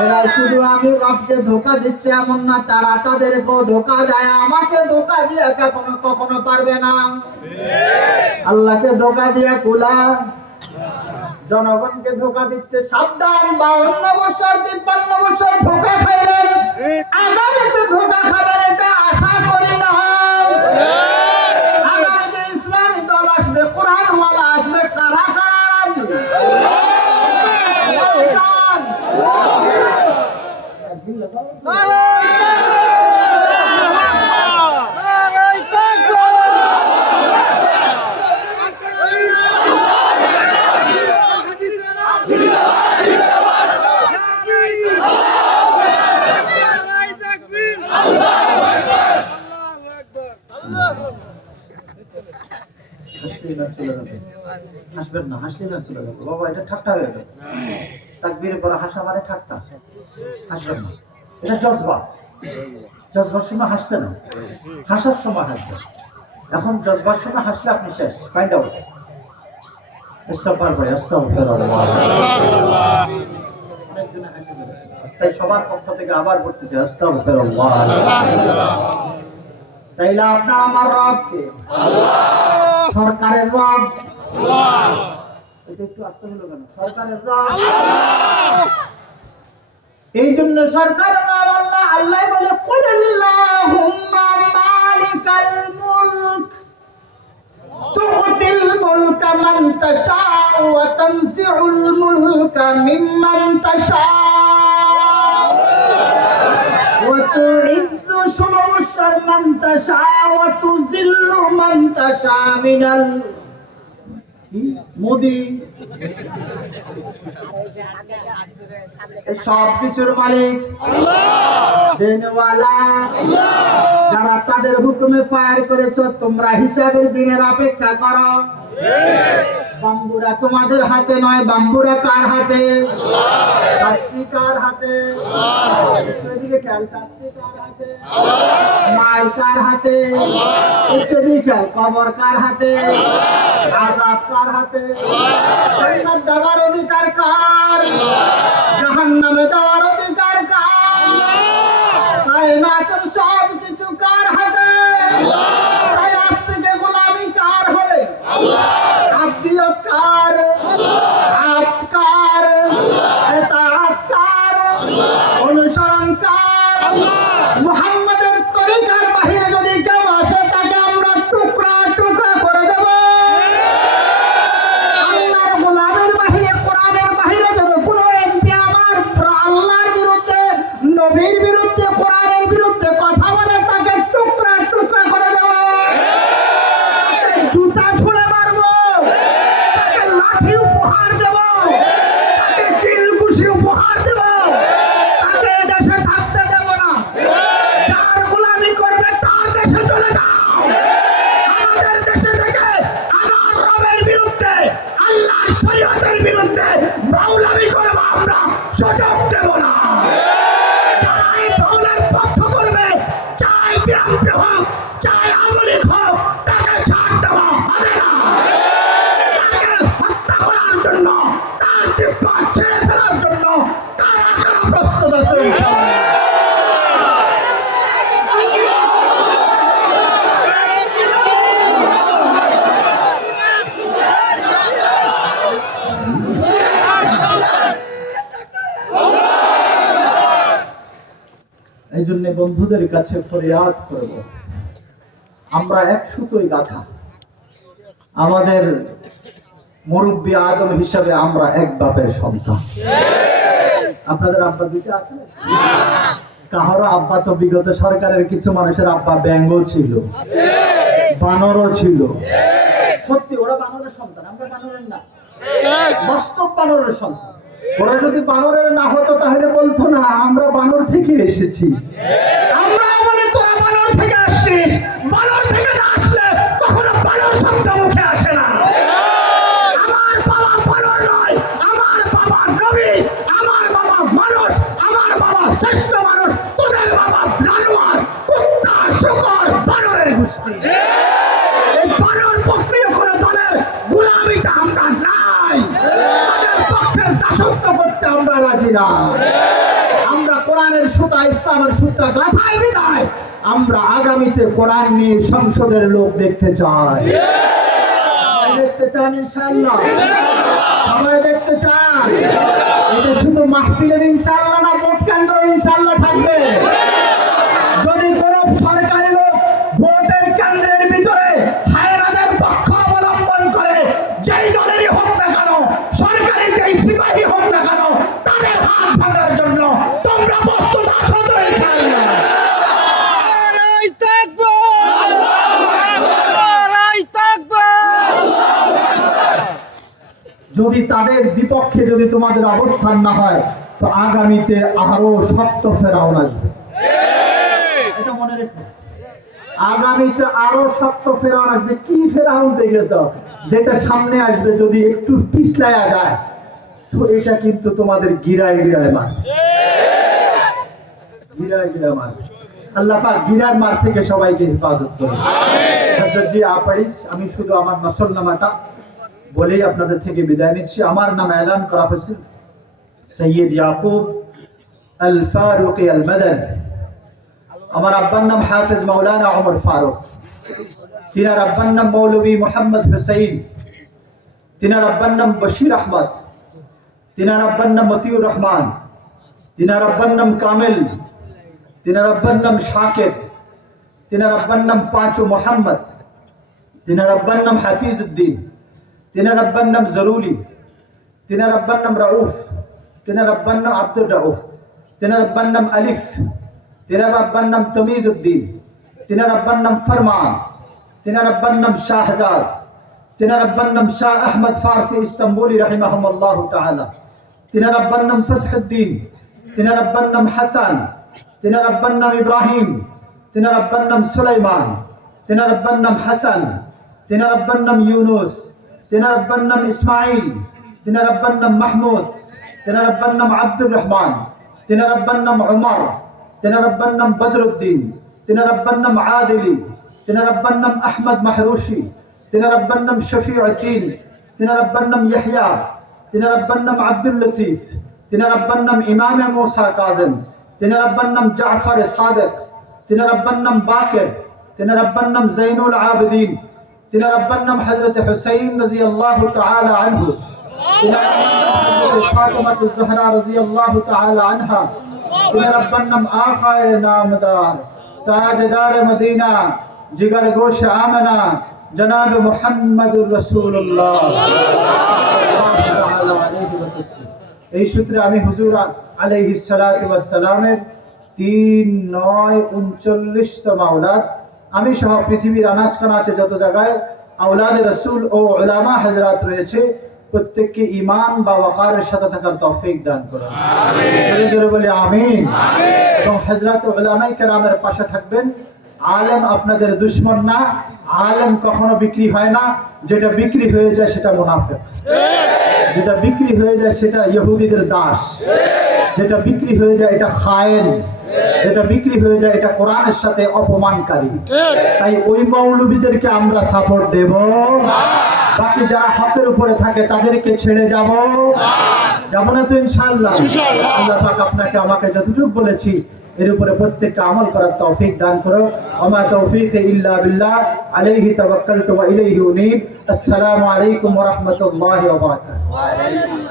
এরা শুধু আমি রবকে ধোকা দিচ্ছে, এমন না, তারা তাদেরকেও ধোকা দেয়, আমাকে ধোকা দিয়ে কখনো কখনো পারবে না। আল্লাহকে ধোকা দিয়ে কুলা। জনগণকে ধোকা দিচ্ছে, সাবধান, বাউন্ন বছর, তিপ্পান্ন বছর ধোকা খাইলেন। আগামীতে ধোকা খাবার এটা। হাসবেন না হাসলেই না চলে যাবে। বাবা, এটা ঠাট্টা হয়ে যাবে তাকবীরের পরে হাসা মানে ঠাট্টা। হাসবেন না। এটা জজবা। জজবার সময় হাসতে না। হাসার সময় হাসবে। এখন জজবার সময় হাসলে আপনি শেষ। ফাইন্ড আউট ইস্তাগফার করে আস্তাগফিরুল্লাহ। অনেকজনে হাসি ফেলেছে। তাই সবার পক্ষ থেকে আবার করতেছে তাইলে আপনার আমার রবকে। সরকারের রব। এটা একটু আসতে হলো কেন? সরকারের রব। এই জন্য সরকার নাম আল্লাহ আল্লাহ বলে, কুল্লাহুম্মা মালিকাল মুলক তুতিল মুলকা মান তাশা ওয়া তানজিউল মুলকা মিম্মান তাশা ওয়া তুইজ্জু শুনুশার মান মিনাল মোদি। সব কিছুর মালিক যারা তাদের হুকুমে ফায়ার করেছ তোমরা হিসাবের দিনের অপেক্ষা করো। বাম্বুরা তোমাদের হাতে নয়, বাম্বুরা কার হাতে? কার হাতে? খেয়াল কার হাতে? ইত্যাদি কবর কার হাতে? আজাদ কার হাতে? দাবার অধিকার কার? কার মুহাম্মাদের তরিকার বাহিরে যদি কেউ আসে তাকে আমরা টুকরা টুকরা করে দেব। আল্লাহর গোলামের বাহিরে কোরআনের বাহিরে যদি কোনো এমপি আমার আল্লাহর বিরুদ্ধে নবীর বিরুদ্ধে জন্য বন্ধুদের কাছে ফরিয়াদ করব। আমরা এক সুতোই গাথা আমাদের মুরব্বী আদম হিসাবে আমরা এক বাপের সন্তান। আপনাদের আব্বা দুইটা আছে? কাহারও আব্বা তো বিগত সরকারের কিছু মানুষের আব্বা ব্যঙ্গ ছিল, বানরও ছিল। সত্যি, ওরা বানরের সন্তান, আমরা বানরের না। বাস্তব বানরের সন্তান। ওরা যদি বানরের না হতো তাহলে বলতো না আমরা বানর থেকে এসেছি। সুতা, ইসলামের সুতা গাঁথায় বিদায়। আমরা আগামীতে কোরআন নিয়ে সংসদের লোক দেখতে চাই। দেখতে চান ইনশাল্লাহ সবাই দেখতে চান? এটা শুধু মাহফিলের ইনশাল্লাহ না, ভোট কেন্দ্র ইনশাল্লাহ থাকবে। যদি তাদের বিপক্ষে যদি তোমাদের অবস্থান না হয়, তো আগামীতে আরও শক্ত ফেরাউন আসবে। এটা মনে রেখো। আগামীতে আরও শক্ত ফেরাউন আসবে। কি ফেরাউন দেখেছ? যেটা সামনে আসবে যদি একটু পিছলায়া যায়, তো এটা কিন্তু তোমাদের গিরায় গিরায় মার গিরায় গিরায় মার আল্লাহ পাক গিরার মার থেকে সবাইকে হেফাজত করে আপারিস আমি শুধু আমার নসল নামাটা বলেই আপনাদের থেকে বিদায় নিচ্ছি আমার নাম এলান করা হয়েছে সৈয়দ ইয়াকুব আল ফারুকি আল মাদান আমার আব্বার নাম হাফেজ মাওলানা ওমর ফারুক তিনার আব্বার নাম মৌলভী মোহাম্মদ হুসাইন তিনার আব্বার নাম বশির আহমদ তিনার আব্বার নাম মতিউর রহমান তিনার আব্বার নাম কামেল তিনার আব্বার নাম শাকের তিনার আব্বার নাম পাঁচু মোহাম্মদ তিনার আব্বার নাম হাফিজ উদ্দিন تنا ربنا نم ضروري تنا ربنا نم رؤوف تنا ربنا نم عبد الرؤوف تنا ربنا نم ألف تنا ربنا نم تميز الدين تنا ربنا نم فرمان تنا ربنا نم شاهدار تنا ربنا نم شاه أحمد فارسي اسطنبولي رحمهم الله تعالى تنا ربنا نم فتح الدين تنا ربنا نم حسن تنا ربنا نم إبراهيم تنا ربنا نم سليمان تنا ربنا نم حسن تنا ربنا نم يونس تنبنم إسماعيل تنبنم محمود تنبنم عبد الرحمن تنبنم عمر تنبنم بدر الدين تنبنم عادلي ربنا أحمد محروشي تنبنم شفيع الدين تنبنم يحيى تنبنم عبد اللطيف تنبنم إمام موسى كاظم تنبنم جعفر الصادق صادق ربنا باكر تنبنم زين العابدين তিনার আব্বার নাম হজরতে হুসাইন রাজি আল্লাহ তালা আনহু তিনার ফাতেমাতু জহরা রাজি আল্লাহ তালা আনহা তিনার আব্বার নাম আখায়ে নামদার তাজদার মদিনা জিগার গোশ আমনা জনাব মুহাম্মদুর রাসূলুল্লাহ এই সূত্রে আমি হুজুর আলাইহিস সালাতু ওয়াস সালামের তিন নয় উনচল্লিশতম আওলাদ আমি সহ পৃথিবীর আনাজ কানাচে যত জায়গায় আওলাদ রসুল ও ওলামা হাজরাত রয়েছে প্রত্যেককে ইমান বা ওয়াকারের সাথে থাকার তৌফিক দান করুন। জোরে জোরে আমিন। এবং হজরত ওলামাই কেরামের পাশে থাকবেন। আলেম আপনাদের দুশ্মন না আলেম কখনো বিক্রি হয় না। যেটা বিক্রি হয়ে যায় সেটা মুনাফেক। যেটা বিক্রি হয়ে যায় সেটা ইহুদিদের দাস। যেটা বিক্রি হয়ে যায় এটা খায়েন। যেটা বিক্রি হয়ে যায় এটা কোরআনের সাথে অপমানকারী। তাই ওই মৌলবীদেরকে আমরা সাপোর্ট দেব। বাকি যারা হকের উপরে থাকে তাদেরকে ছেড়ে যাব। যাব না তো ইনশাআল্লাহ। আল্লাহ পাক আপনাকে আমাকে যতটুকু বলেছি এর উপরে প্রত্যেকটা আমল করার তৌফিক দান করো ওমা তৌফিক ইল্লা বিল্লাহ। আলাইহি তাওয়াক্কালতু ওয়া ইলাইহি উনীব। আসসালামু আলাইকুম ওয়া রাহমাতুল্লাহি ওয়া বারাকাতুহু।